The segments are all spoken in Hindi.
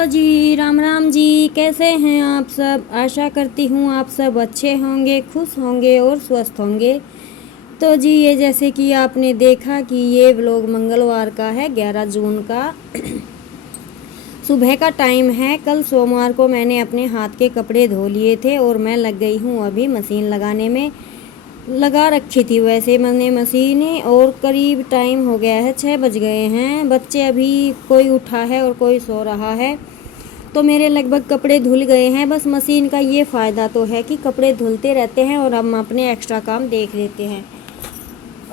हेलो जी, राम राम जी। कैसे हैं आप सब? आशा करती हूँ आप सब अच्छे होंगे, खुश होंगे और स्वस्थ होंगे। तो जी, ये जैसे कि आपने देखा कि ये व्लॉग मंगलवार का है, 11 जून का सुबह का टाइम है। कल सोमवार को मैंने अपने हाथ के कपड़े धो लिए थे और मैं लग गई हूँ अभी मशीन लगाने में। लगा रखी थी वैसे मैंने मशीन, और करीब टाइम हो गया है, 6 बज गए हैं। बच्चे अभी कोई उठा है और कोई सो रहा है, तो मेरे लगभग कपड़े धुल गए हैं। बस मशीन का ये फ़ायदा तो है कि कपड़े धुलते रहते हैं और हम अपने एक्स्ट्रा काम देख लेते हैं।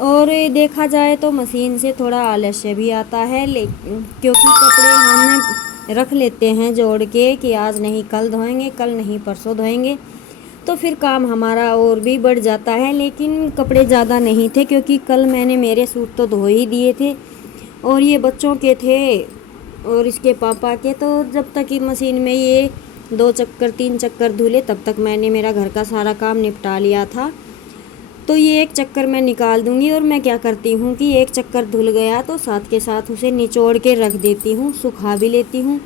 और देखा जाए तो मशीन से थोड़ा आलस्य भी आता है, लेकिन क्योंकि कपड़े हम रख लेते हैं जोड़ के कि आज नहीं कल धोएंगे, कल नहीं परसों धोएंगे, तो फिर काम हमारा और भी बढ़ जाता है। लेकिन कपड़े ज़्यादा नहीं थे क्योंकि कल मैंने मेरे सूट तो धो ही दिए थे और ये बच्चों के थे और इसके पापा के। तो जब तक कि मशीन में ये 2 चक्कर 3 चक्कर धुले तब तक मैंने मेरा घर का सारा काम निपटा लिया था। तो ये एक चक्कर मैं निकाल दूंगी और मैं क्या करती हूँ कि एक चक्कर धुल गया तो साथ के साथ उसे निचोड़ के रख देती हूँ, सुखा भी लेती हूँ।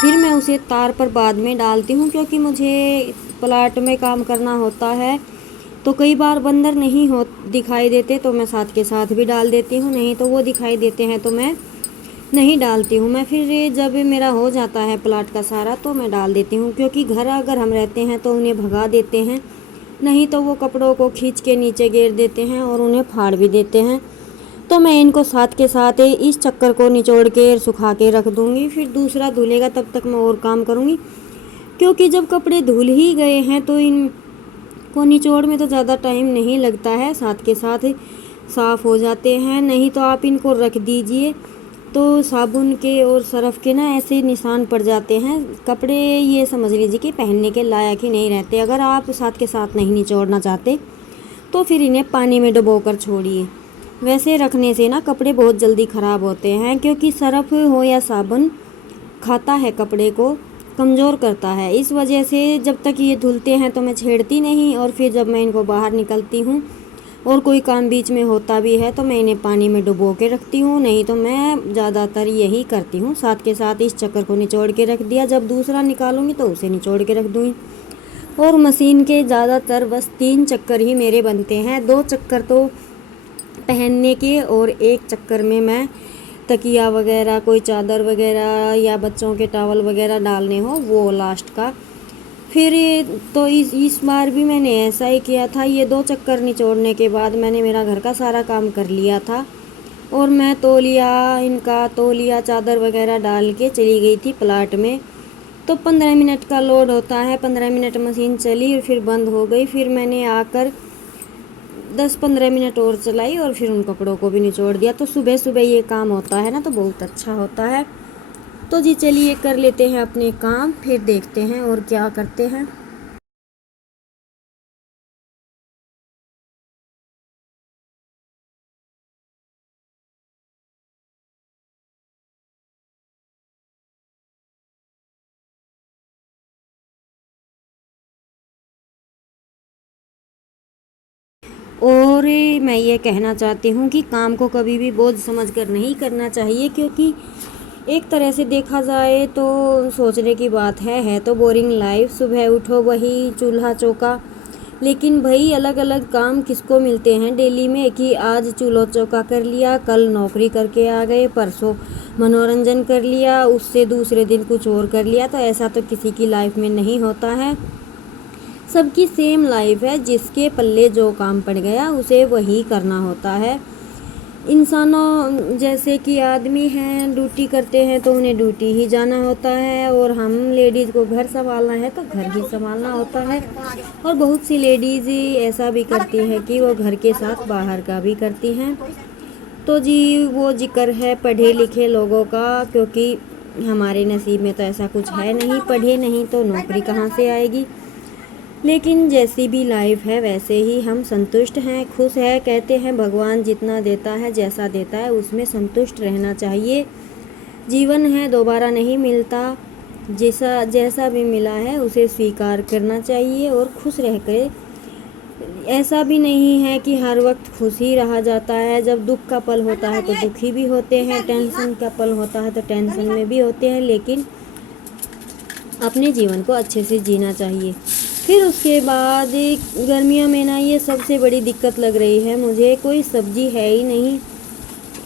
फिर मैं उसे तार पर बाद में डालती हूँ क्योंकि मुझे प्लाट में काम करना होता है, तो कई बार बंदर नहीं हो दिखाई देते तो मैं साथ के साथ भी डाल देती हूँ, नहीं तो वो दिखाई देते हैं तो मैं नहीं डालती हूँ। मैं फिर जब मेरा हो जाता है प्लाट का सारा तो मैं डाल देती हूँ, क्योंकि घर अगर हम रहते हैं तो उन्हें भगा देते हैं, नहीं तो वो कपड़ों को खींच के नीचे गिर देते हैं और उन्हें फाड़ भी देते हैं। तो मैं इनको साथ के साथ इस चक्कर को निचोड़ के सुखा के रख दूँगी, फिर दूसरा धुलेगा तब तक मैं और काम करूँगी। क्योंकि जब कपड़े धुल ही गए हैं तो इनको निचोड़ में तो ज़्यादा टाइम नहीं लगता है, साथ के साथ साफ़ हो जाते हैं। नहीं तो आप इनको रख दीजिए तो साबुन के और सरफ़ के ना ऐसे निशान पड़ जाते हैं, कपड़े ये समझ लीजिए कि पहनने के लायक ही नहीं रहते। अगर आप साथ के साथ नहीं निचोड़ना चाहते तो फिर इन्हें पानी में डुबो कर छोड़िए। वैसे रखने से ना कपड़े बहुत जल्दी ख़राब होते हैं, क्योंकि सरफ़ हो या साबुन खाता है कपड़े को, कमज़ोर करता है। इस वजह से जब तक ये धुलते हैं तो मैं छेड़ती नहीं, और फिर जब मैं इनको बाहर निकलती हूँ और कोई काम बीच में होता भी है तो मैं इन्हें पानी में डुबो के रखती हूँ। नहीं तो मैं ज़्यादातर यही करती हूँ, साथ के साथ इस चक्कर को निचोड़ के रख दिया, जब दूसरा निकालूंगी तो उसे निचोड़ के रख दूँगी। और मशीन के ज़्यादातर बस 3 चक्कर ही मेरे बनते हैं, 2 चक्कर तो पहनने के और 1 चक्कर में मैं तकिया वगैरह, कोई चादर वगैरह या बच्चों के टॉवल वगैरह डालने हो वो लास्ट का। फिर तो इस बार भी मैंने ऐसा ही किया था। ये 2 चक्कर निचोड़ने के बाद मैंने मेरा घर का सारा काम कर लिया था और मैं तौलिया चादर वगैरह डाल के चली गई थी प्लाट में। तो 15 मिनट का लोड होता है, 15 मिनट मशीन चली और फिर बंद हो गई। फिर मैंने आकर 10-15 मिनट और चलाई और फिर उन कपड़ों को भी निचोड़ दिया। तो सुबह सुबह ये काम होता है ना तो बहुत अच्छा होता है। तो जी चलिए कर लेते हैं अपने काम, फिर देखते हैं और क्या करते हैं। और मैं ये कहना चाहती हूँ कि काम को कभी भी बोझ समझकर नहीं करना चाहिए, क्योंकि एक तरह से देखा जाए तो सोचने की बात है तो बोरिंग लाइफ। सुबह उठो वही चूल्हा चौका, लेकिन भाई अलग अलग काम किसको मिलते हैं डेली में कि आज चूल्हा चौका कर लिया, कल नौकरी करके आ गए, परसों मनोरंजन कर लिया, उससे दूसरे दिन कुछ और कर लिया। तो ऐसा तो किसी की लाइफ में नहीं होता है, सबकी सेम लाइफ है। जिसके पल्ले जो काम पड़ गया उसे वही करना होता है। इंसानों जैसे कि आदमी हैं, ड्यूटी करते हैं तो उन्हें ड्यूटी ही जाना होता है, और हम लेडीज़ को घर संभालना है तो घर ही संभालना होता है। और बहुत सी लेडीज़ ऐसा भी करती हैं कि वो घर के साथ बाहर का भी करती हैं। तो जी वो जिक्र है पढ़े लिखे लोगों का, क्योंकि हमारे नसीब में तो ऐसा कुछ है नहीं, पढ़े नहीं तो नौकरी कहाँ से आएगी। लेकिन जैसी भी लाइफ है वैसे ही हम संतुष्ट हैं, खुश है। कहते हैं भगवान जितना देता है, जैसा देता है उसमें संतुष्ट रहना चाहिए। जीवन है दोबारा नहीं मिलता, जैसा भी मिला है उसे स्वीकार करना चाहिए और खुश रह कर ऐसा भी नहीं है कि हर वक्त खुश ही रहा जाता है। जब दुख का पल होता है तो दुखी भी होते हैं, टेंशन का पल होता है तो टेंशन में भी होते हैं, लेकिन अपने जीवन को अच्छे से जीना चाहिए। फिर उसके बाद गर्मियों में ना ये सबसे बड़ी दिक्कत लग रही है मुझे, कोई सब्जी है ही नहीं।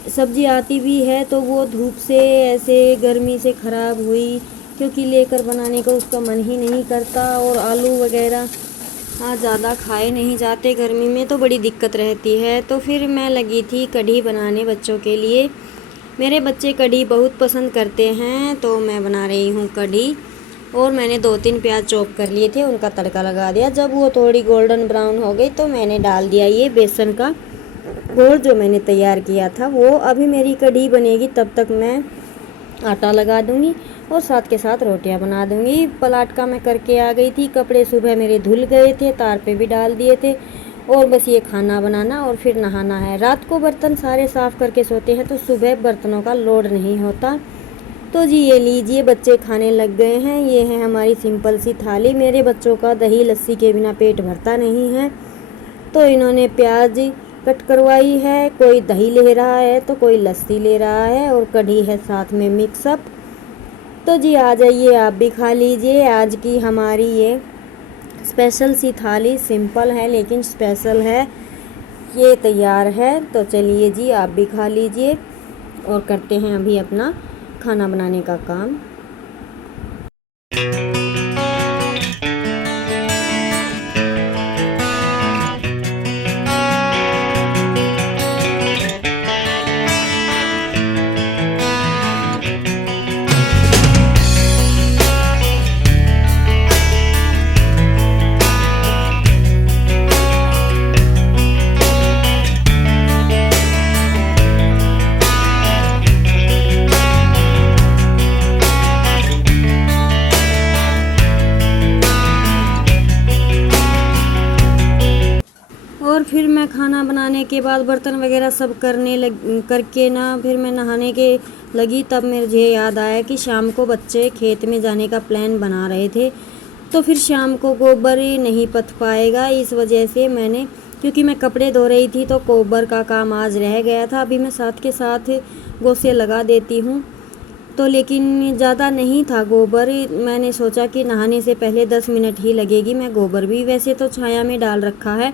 सब्जी आती भी है तो वो धूप से ऐसे गर्मी से ख़राब हुई, क्योंकि लेकर बनाने का उसका मन ही नहीं करता। और आलू वगैरह ज़्यादा खाए नहीं जाते गर्मी में, तो बड़ी दिक्कत रहती है। तो फिर मैं लगी थी कढ़ी बनाने बच्चों के लिए। मेरे बच्चे कढ़ी बहुत पसंद करते हैं, तो मैं बना रही हूँ कढ़ी। और मैंने 2-3 प्याज चॉप कर लिए थे, उनका तड़का लगा दिया। जब वो थोड़ी गोल्डन ब्राउन हो गई तो मैंने डाल दिया ये बेसन का घोल जो मैंने तैयार किया था वो। अभी मेरी कढ़ी बनेगी तब तक मैं आटा लगा दूंगी और साथ के साथ रोटियां बना दूंगी। पलाट का मैं करके आ गई थी, कपड़े सुबह मेरे धुल गए थे, तार पे भी डाल दिए थे, और बस ये खाना बनाना और फिर नहाना है। रात को बर्तन सारे साफ़ करके सोते हैं तो सुबह बर्तनों का लोड नहीं होता। तो जी ये लीजिए, बच्चे खाने लग गए हैं। ये है हमारी सिंपल सी थाली। मेरे बच्चों का दही लस्सी के बिना पेट भरता नहीं है, तो इन्होंने प्याज कट करवाई है, कोई दही ले रहा है तो कोई लस्सी ले रहा है, और कढ़ी है साथ में मिक्सअप। तो जी आ जाइए, आप भी खा लीजिए। आज की हमारी ये स्पेशल सी थाली, सिंपल है लेकिन स्पेशल है, ये तैयार है। तो चलिए जी, आप भी खा लीजिए और करते हैं अभी अपना खाना बनाने का काम। और फिर मैं खाना बनाने के बाद बर्तन वगैरह सब करके ना फिर मैं नहाने के लगी। तब मुझे याद आया कि शाम को बच्चे खेत में जाने का प्लान बना रहे थे, तो फिर शाम को गोबर नहीं पथ पाएगा। इस वजह से मैंने, क्योंकि मैं कपड़े धो रही थी तो गोबर का काम आज रह गया था। अभी मैं साथ के साथ गोसे लगा देती हूँ, तो लेकिन ज़्यादा नहीं था गोबर। मैंने सोचा कि नहाने से पहले 10 मिनट ही लगेगी। मैं गोबर भी वैसे तो छाया में डाल रखा है,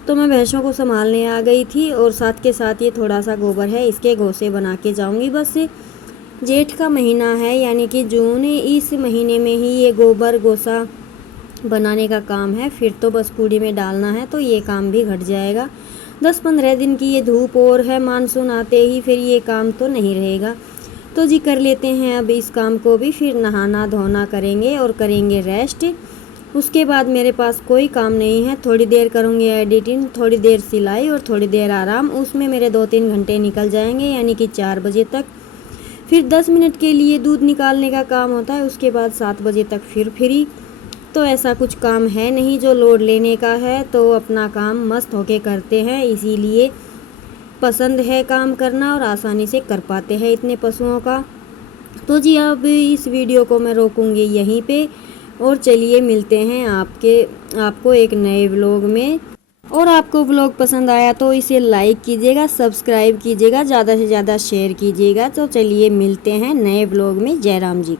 तो मैं भैंसों को संभालने आ गई थी, और साथ के साथ ये थोड़ा सा गोबर है, इसके गोसे बना के जाऊंगी। बस जेठ का महीना है यानी कि जून, इस महीने में ही ये गोबर गोसा बनाने का काम है। फिर तो बस कूड़ी में डालना है, तो ये काम भी घट जाएगा। 10-15 दिन की ये धूप और है, मानसून आते ही फिर ये काम तो नहीं रहेगा। तो जी कर लेते हैं अब इस काम को भी, फिर नहाना धोना करेंगे और करेंगे रेस्ट। उसके बाद मेरे पास कोई काम नहीं है। थोड़ी देर करूँगी एडिटिंग, थोड़ी देर सिलाई और थोड़ी देर आराम। उसमें मेरे 2-3 घंटे निकल जाएंगे, यानी कि 4 बजे तक। फिर 10 मिनट के लिए दूध निकालने का काम होता है, उसके बाद 7 बजे तक फिर फ्री। तो ऐसा कुछ काम है नहीं जो लोड लेने का है, तो अपना काम मस्त होके करते हैं। इसीलिए पसंद है काम करना और आसानी से कर पाते हैं इतने पशुओं का। तो जी अब इस वीडियो को मैं रोकूंगी यहीं पे, और चलिए मिलते हैं आपको एक नए व्लॉग में। और आपको व्लॉग पसंद आया तो इसे लाइक कीजिएगा, सब्सक्राइब कीजिएगा, ज़्यादा से ज़्यादा शेयर कीजिएगा। तो चलिए मिलते हैं नए व्लॉग में। जय राम जी।